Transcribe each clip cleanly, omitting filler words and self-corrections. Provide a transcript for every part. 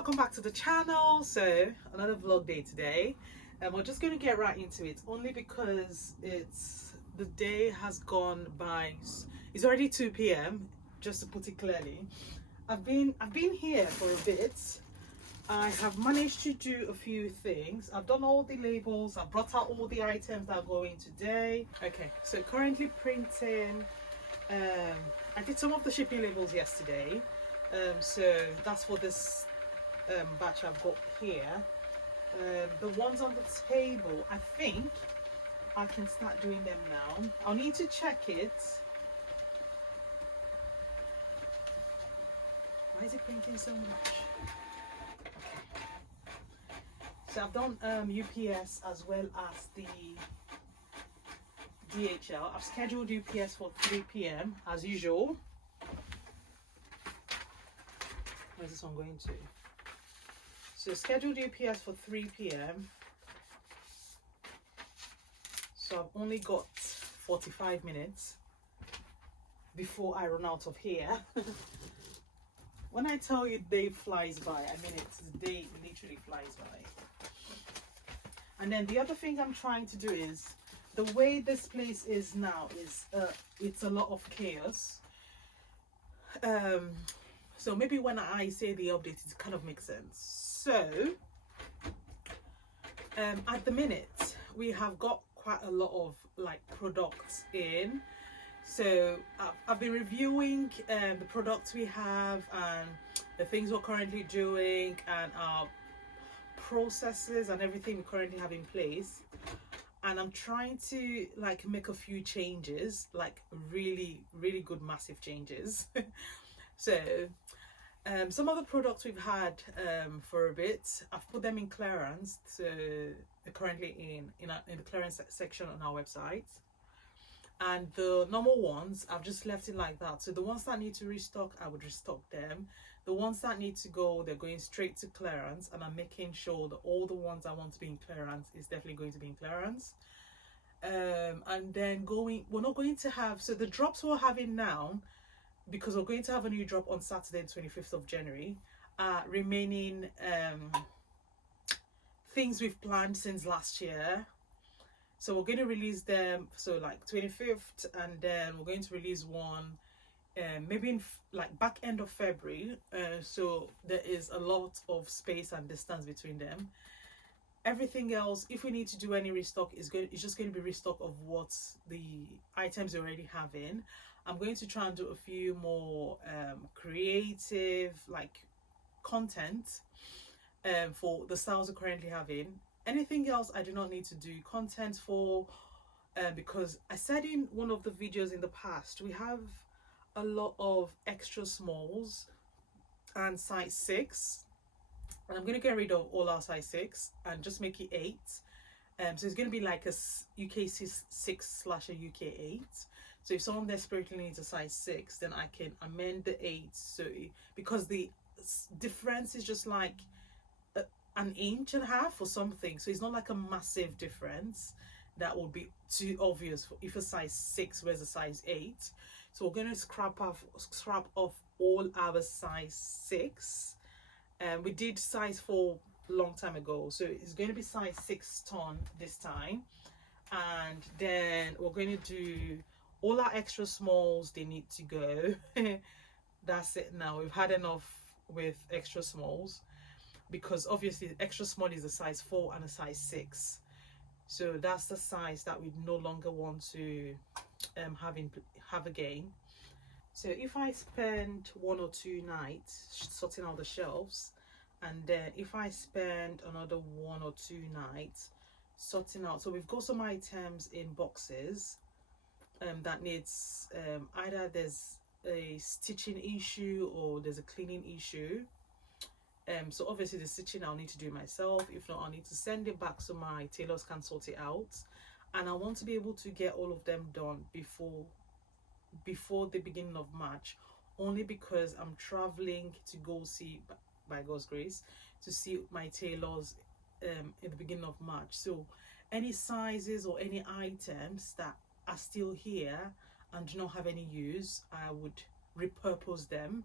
welcome back to the channel. So another vlog day today, and we're just going to get right into it, only because the day has gone by. It's already 2 p.m. just to put it clearly. I've been here for a bit. I have managed to do a few things. I've done all the labels. I've brought out all the items that are going today. Okay, so currently printing. I did some of the shipping labels yesterday. So that's for this batch I've got here. The ones on the table, I think I can start doing them now. I'll need to check it. Why is it printing so much? Okay. So I've done UPS as well as the DHL. I've scheduled UPS for 3 p.m. as usual. Where's this one going to? So scheduled UPS for 3 p.m. So I've only got 45 minutes before I run out of here. When I tell you day flies by, I mean it. The day literally flies by. And then the other thing I'm trying to do is, the way this place is now is it's a lot of chaos. So maybe when I say the update, it kind of makes sense. So at the minute we have got quite a lot of like products in. So I've been reviewing the products we have and the things we're currently doing and our processes and everything we currently have in place. And I'm trying to like make a few changes, like really good massive changes. So some of the products we've had for a bit, I've put them in clearance. So they're currently in the clearance section on our website. And the normal ones, I've just left it like that. So the ones that need to restock, I would restock them. The ones that need to go, they're going straight to clearance, and I'm making sure that all the ones I want to be in clearance is definitely going to be in clearance. And then we're not going to have, so the drops we're having now, because we're going to have a new drop on Saturday, 25th of January, remaining things we've planned since last year. So we're going to release them, so like 25th, and then we're going to release one maybe in like back end of February. So there is a lot of space and distance between them. Everything else, if we need to do any restock, it's just going to be restock of what the items we already have in. I'm going to try and do a few more creative like content for the styles we currently have in. Anything else I do not need to do content for, because I said in one of the videos in the past, we have a lot of extra smalls and size 6, and I'm going to get rid of all our size 6 and just make it 8. So it's going to be like a UK 6 / a UK 8. So if someone desperately needs a size 6, then I can amend the 8. So because the difference is just like an inch and a half or something, so it's not like a massive difference that would be too obvious if a size 6 wears a size 8. So we're going to scrap off all our size 6. We did size 4 a long time ago, so it's going to be size 6 ton this time. And then we're going to do all our extra smalls. They need to go. That's it now. We've had enough with extra smalls, because obviously extra small is a size 4 and a size 6. So that's the size that we no longer want to have again. So if I spend 1 or 2 nights sorting out the shelves, and then if I spend another 1 or 2 nights sorting out, so we've got some items in boxes that needs either there's a stitching issue or there's a cleaning issue. So obviously the stitching I'll need to do myself. If not, I'll need to send it back so my tailors can sort it out. And I want to be able to get all of them done before the beginning of March, only because I'm traveling to go see, by God's grace, to see my tailors in the beginning of March. So any sizes or any items that are still here and do not have any use, I would repurpose them.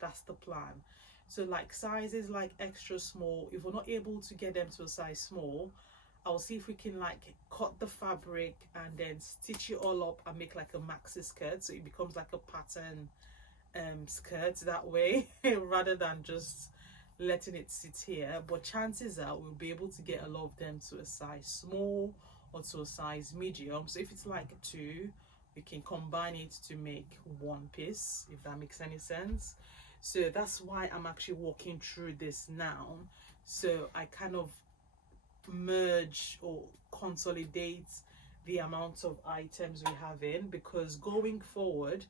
That's the plan. So like sizes like extra small, if we're not able to get them to a size small, I'll see if we can like cut the fabric and then stitch it all up and make like a maxi skirt, so it becomes like a pattern skirt that way rather than just letting it sit here. But chances are we'll be able to get a lot of them to a size small or to a size medium. So if it's like a 2, we can combine it to make one piece, if that makes any sense. So that's why I'm actually walking through this now, so I kind of merge or consolidate the amount of items we have in, because going forward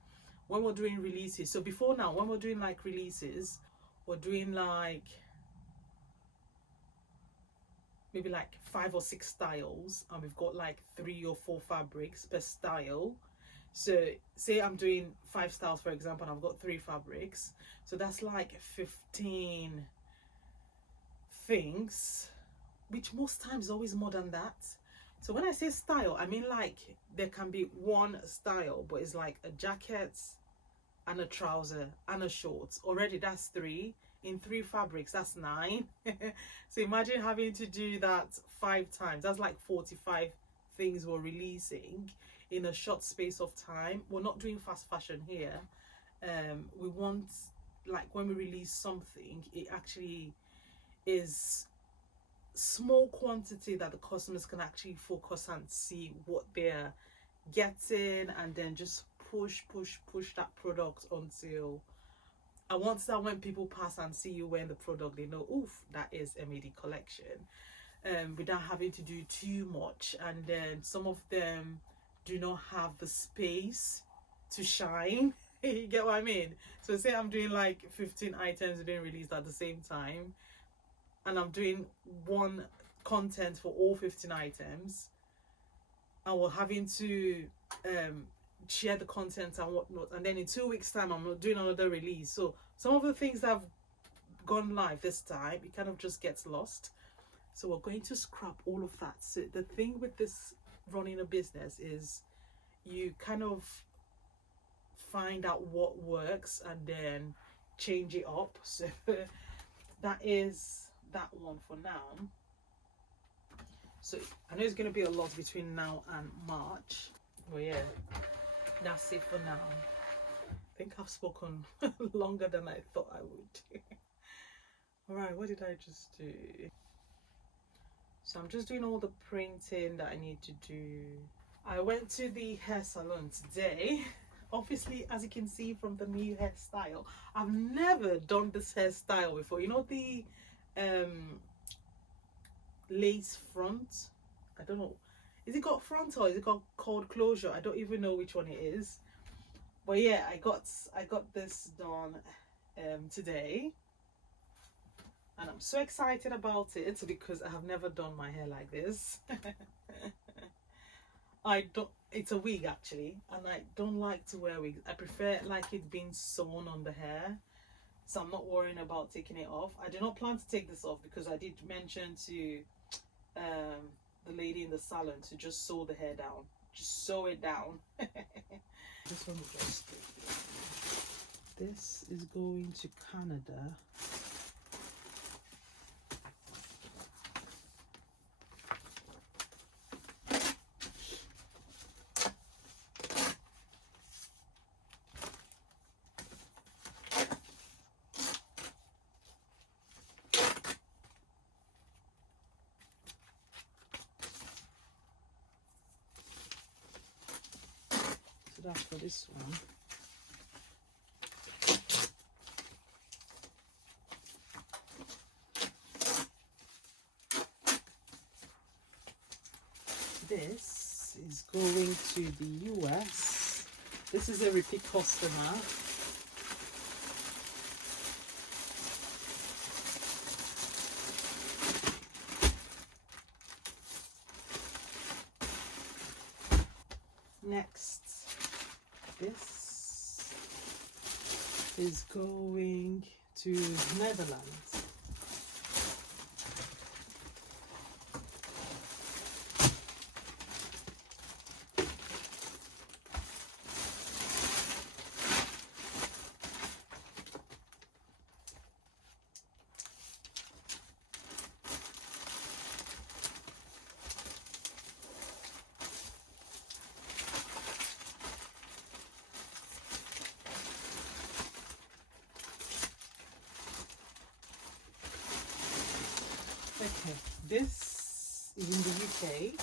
when we're doing releases, so before now when we're doing like releases, we're doing like maybe like 5 or 6 styles, and we've got like 3 or 4 fabrics per style. So say I'm doing 5 styles for example, and I've got 3 fabrics, so that's like 15 things, which most times is always more than that. So when I say style, I mean like there can be one style, but it's like a jacket and a trouser and a shorts. Already that's 3. In 3 fabrics, that's 9. So imagine having to do that 5 times. That's like 45 things we're releasing in a short space of time. We're not doing fast fashion here. We want, like, when we release something, it actually is small quantity that the customers can actually focus and see what they're getting, and then just push that product until I want that when people pass and see you wearing the product, they know, oof, that is M.A.D. collection, without having to do too much. And then some of them do not have the space to shine. You get what I mean? So say I'm doing like 15 items being released at the same time, and I'm doing one content for all 15 items, and we're having to share the content and whatnot, and then in 2 weeks time I'm doing another release. So some of the things that have gone live this time, it kind of just gets lost. So we're going to scrap all of that. So the thing with this running a business is you kind of find out what works and then change it up. So that is that one for now. So I know it's going to be a lot between now and March, but yeah, that's it for now. I think I've spoken longer than I thought I would. All right, what did I just do? So I'm just doing all the printing that I need to do. I went to the hair salon today. Obviously, as you can see from the new hairstyle, I've never done this hairstyle before. You know the lace front? I don't know. Is it got front or is it got called closure? I don't even know which one it is. But yeah, I got this done today, and I'm so excited about it because I have never done my hair like this. It's a wig actually, and I don't like to wear wigs. I prefer like it being sewn on the hair, so I'm not worrying about taking it off. I do not plan to take this off because I did mention to the lady in the salon to just sew the hair down, just sew it down. This one will just stay. This is going to Canada. That's for this one. This is going to the US. This is a repeat customer. Next, this is going to Netherlands. Okay, this is in the UK.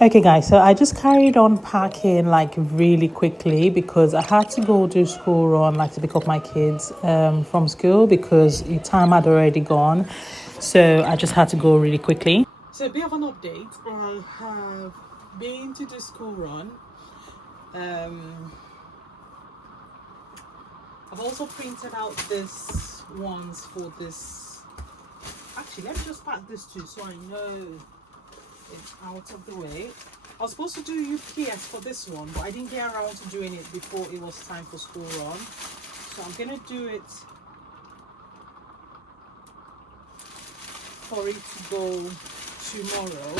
Okay guys, so I just carried on packing like really quickly because I had to go do school run, like to pick up my kids from school because the time had already gone. So I just had to go really quickly. So a bit of an update. I have been to the school run. I've also printed out this ones for this. Actually, let me just pack this too so I know it's out of the way. I was supposed to do UPS for this one, but I didn't get around to doing it before it was time for school run. So I'm gonna do it for it to go tomorrow.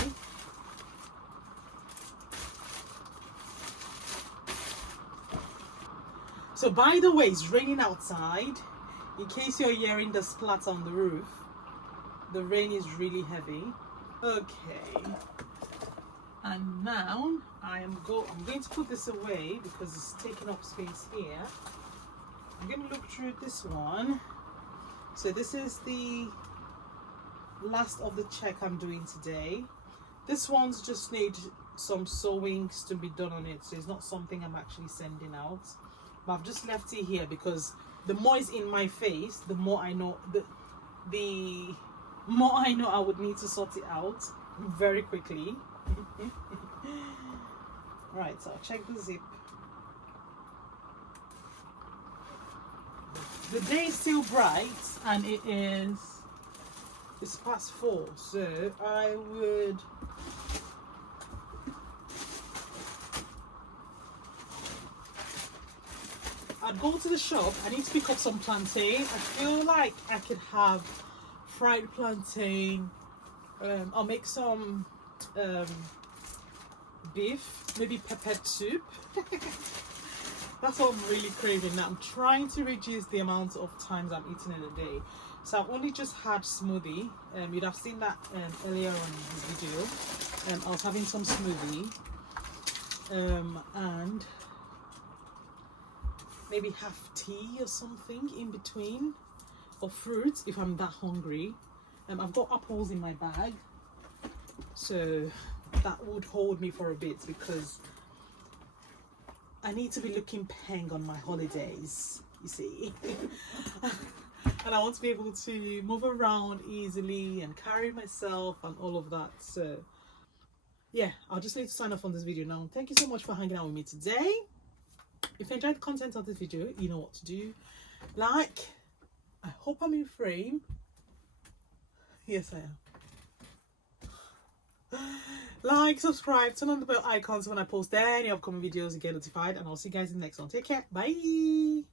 So by the way, it's raining outside. In case you're hearing the splatter on the roof, the rain is really heavy. Okay. And now I'm going to put this away because it's taking up space here. I'm going to look through this one. So this is the last of the check I'm doing today. This one's just need some sewings to be done on it, so it's not something I'm actually sending out. But I've just left it here because the more it's in my face, the more I know the more I know I would need to sort it out very quickly. Right, so I'll check the zip. The day is still bright and it's past 4, so I'd go to the shop. I need to pick up some plantain. I feel like I could have fried plantain. I'll make some beef, maybe peppered soup. That's what I'm really craving now. I'm trying to reduce the amount of times I'm eating in a day. So I've only just had smoothie. You'd have seen that earlier on in this video. I was having some smoothie and maybe have tea or something in between, or fruit if I'm that hungry. I've got apples in my bag, so that would hold me for a bit because I need to be looking peng on my holidays, you see. And I want to be able to move around easily and carry myself and all of that. So yeah, I'll just need to sign off on this video now. Thank you so much for hanging out with me today. If you enjoyed the content of this video, you know what to do. Like, I hope I'm in frame. Yes, I am. Like, subscribe, turn on the bell icons when I post any upcoming videos, you get notified, and I'll see you guys in the next one. Take care. Bye.